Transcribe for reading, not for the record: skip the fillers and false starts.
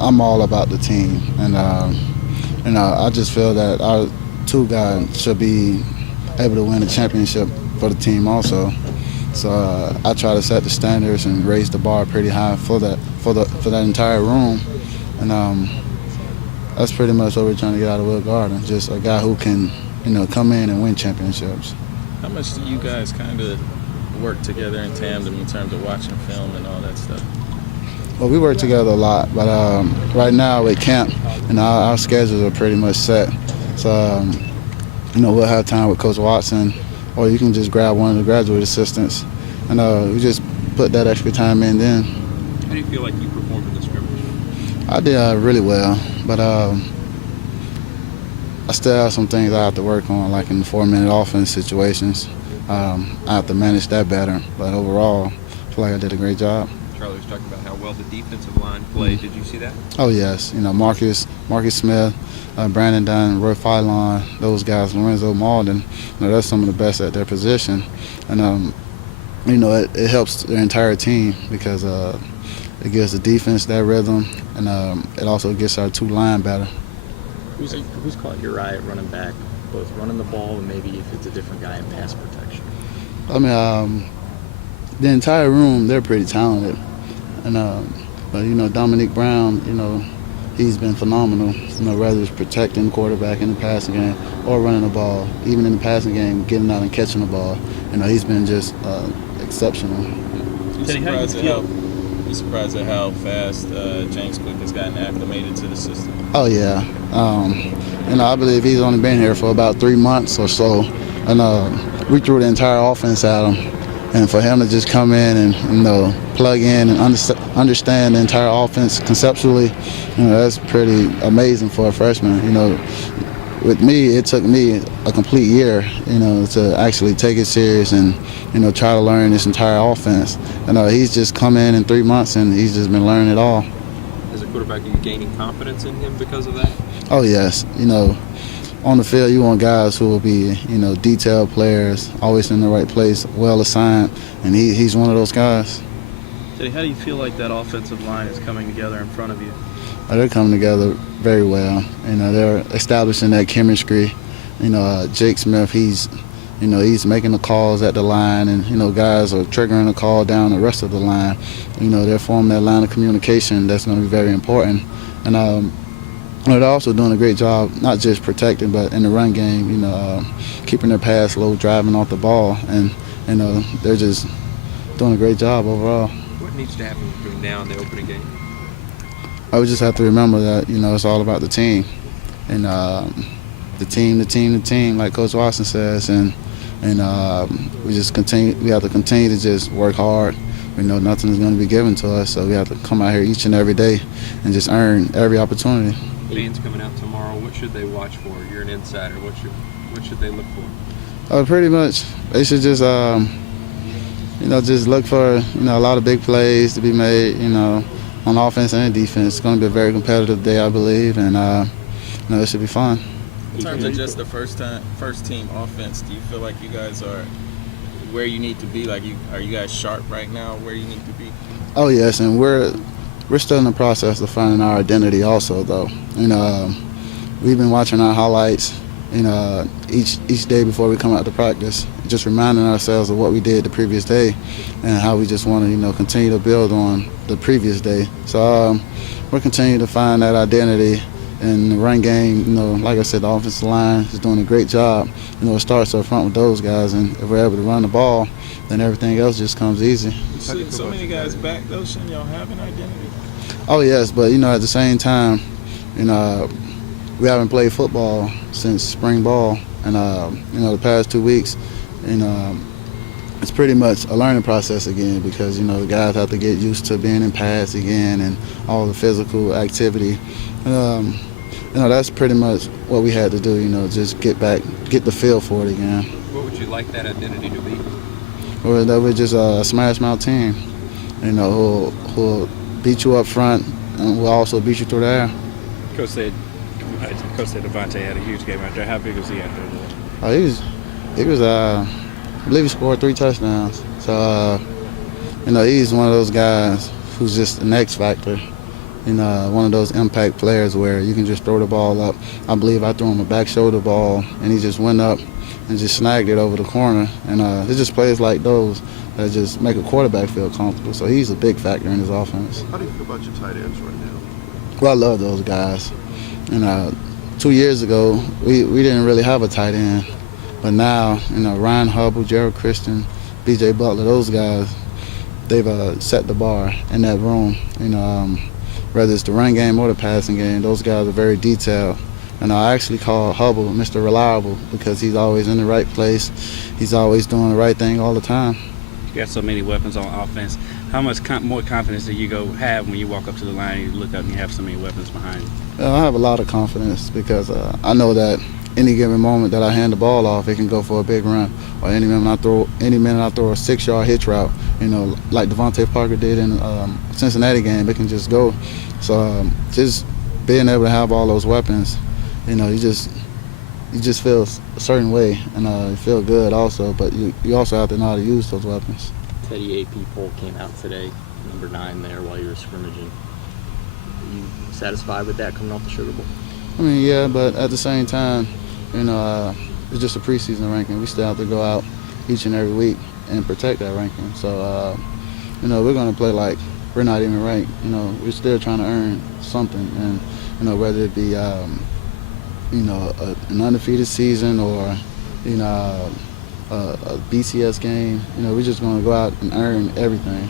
I'm all about the team, and I just feel that our two guys should be able to win a championship for the team also. So I try to set the standards and raise the bar pretty high for that entire room, and that's pretty much what we're trying to get out of Will Garden. Just a guy who can, come in and win championships. How much do you guys kind of work together in tandem in terms of watching film and all that stuff? Well, we work together a lot, but right now at camp, our schedules are pretty much set. So, we'll have time with Coach Watson, or you can just grab one of the graduate assistants, and we just put that extra time in then. How do you feel like you performed in the scrimmage? I did really well, but I still have some things I have to work on, like in the 4-minute offense situations. I have to manage that better, but overall, I feel like I did a great job. Charlie was talking about how well the defensive line played. Did you see that? Oh, yes. Marcus Smith, Brandon Dunn, Roy Filon, those guys, Lorenzo Malden, that's some of the best at their position. And, it helps their entire team because it gives the defense that rhythm, and it also gets our two line better. Who's caught your eye at running back, both running the ball and maybe if it's a different guy in pass protection? I mean, the entire room, they're pretty talented. And, but, Dominique Brown, he's been phenomenal, whether it's protecting the quarterback in the passing game or running the ball. Even in the passing game, getting out and catching the ball, he's been just exceptional. You surprised at how fast James Cook has gotten acclimated to the system? Oh, yeah. I believe he's only been here for about 3 months or so. And we threw the entire offense at him. And for him to just come in and, plug in and understand the entire offense conceptually, that's pretty amazing for a freshman. With me, it took me a complete year, to actually take it serious and, try to learn this entire offense. He's just come in 3 months and he's just been learning it all. As a quarterback, are you gaining confidence in him because of that? Oh, yes. On the field, you want guys who will be, detailed players, always in the right place, well assigned, and he's one of those guys. Teddy, how do you feel like that offensive line is coming together in front of you? They're coming together very well. They're establishing that chemistry. Jake Smith, he's making the calls at the line, and guys are triggering the call down the rest of the line. They're forming that line of communication that's going to be very important. And they're also doing a great job, not just protecting, but in the run game, keeping their pass low, driving off the ball, and they're just doing a great job overall. What needs to happen between now and the opening game? I would just have to remember that, it's all about the team. And the team, like Coach Watson says, and we have to continue to just work hard. We know nothing is going to be given to us, so we have to come out here each and every day and just earn every opportunity. Fans coming out tomorrow, what should they watch for? You're an insider. What should they look for? Pretty much, they should just just look for a lot of big plays to be made. On offense and defense. It's going to be a very competitive day, I believe, and it should be fun. In terms of just the first team offense, do you feel like you guys are where you need to be? Are you guys sharp right now where you need to be? Oh yes, and we're still in the process of finding our identity also, though. We've been watching our highlights, each day before we come out to practice, just reminding ourselves of what we did the previous day and how we just want to, continue to build on the previous day. So we're continuing to find that identity in the run game. Like I said, the offensive line is doing a great job. It starts up front with those guys, and if we're able to run the ball, then everything else just comes easy. You see so many guys back, though, shouldn't y'all have an identity? Oh, yes, but, at the same time, we haven't played football since spring ball, and, the past 2 weeks, it's pretty much a learning process again because, the guys have to get used to being in pads again and all the physical activity. That's pretty much what we had to do, just get the feel for it again. What would you like that identity to be? Or that we're just a smash mouth team, who'll beat you up front and will also beat you through the air. Coach said Devontae had a huge game out there. How big was he out there? Oh, he was I believe he scored 3 touchdowns. So, he's one of those guys who's just an X factor. one of those impact players where you can just throw the ball up. I believe I threw him a back shoulder ball, and he just went up and just snagged it over the corner. And it's just plays like those that just make a quarterback feel comfortable. So he's a big factor in his offense. How do you feel about your tight ends right now? Well, I love those guys. And 2 years ago, we didn't really have a tight end. But now, Ryan Hubble, Gerald Christian, B.J. Butler, those guys, they've set the bar in that room. Whether it's the run game or the passing game, those guys are very detailed. And I actually call Hubble Mr. Reliable because he's always in the right place. He's always doing the right thing all the time. You got so many weapons on offense. How much more confidence do you have when you walk up to the line and you look up and you have so many weapons behind you? I have a lot of confidence because I know that any given moment that I hand the ball off, it can go for a big run. Or any minute I throw a 6-yard hitch route, like Devontae Parker did in Cincinnati game, it can just go. So just being able to have all those weapons, you just feel a certain way, and you feel good also. But you also have to know how to use those weapons. Teddy AP poll came out today, number 9 there while you were scrimmaging. Are you satisfied with that coming off the Sugar Bowl? I mean, yeah, but at the same time, it's just a preseason ranking. We still have to go out each and every week and protect that ranking. So, we're going to play like we're not even ranked. We're still trying to earn something, and whether it be an undefeated season or a BCS game, we're just going to go out and earn everything.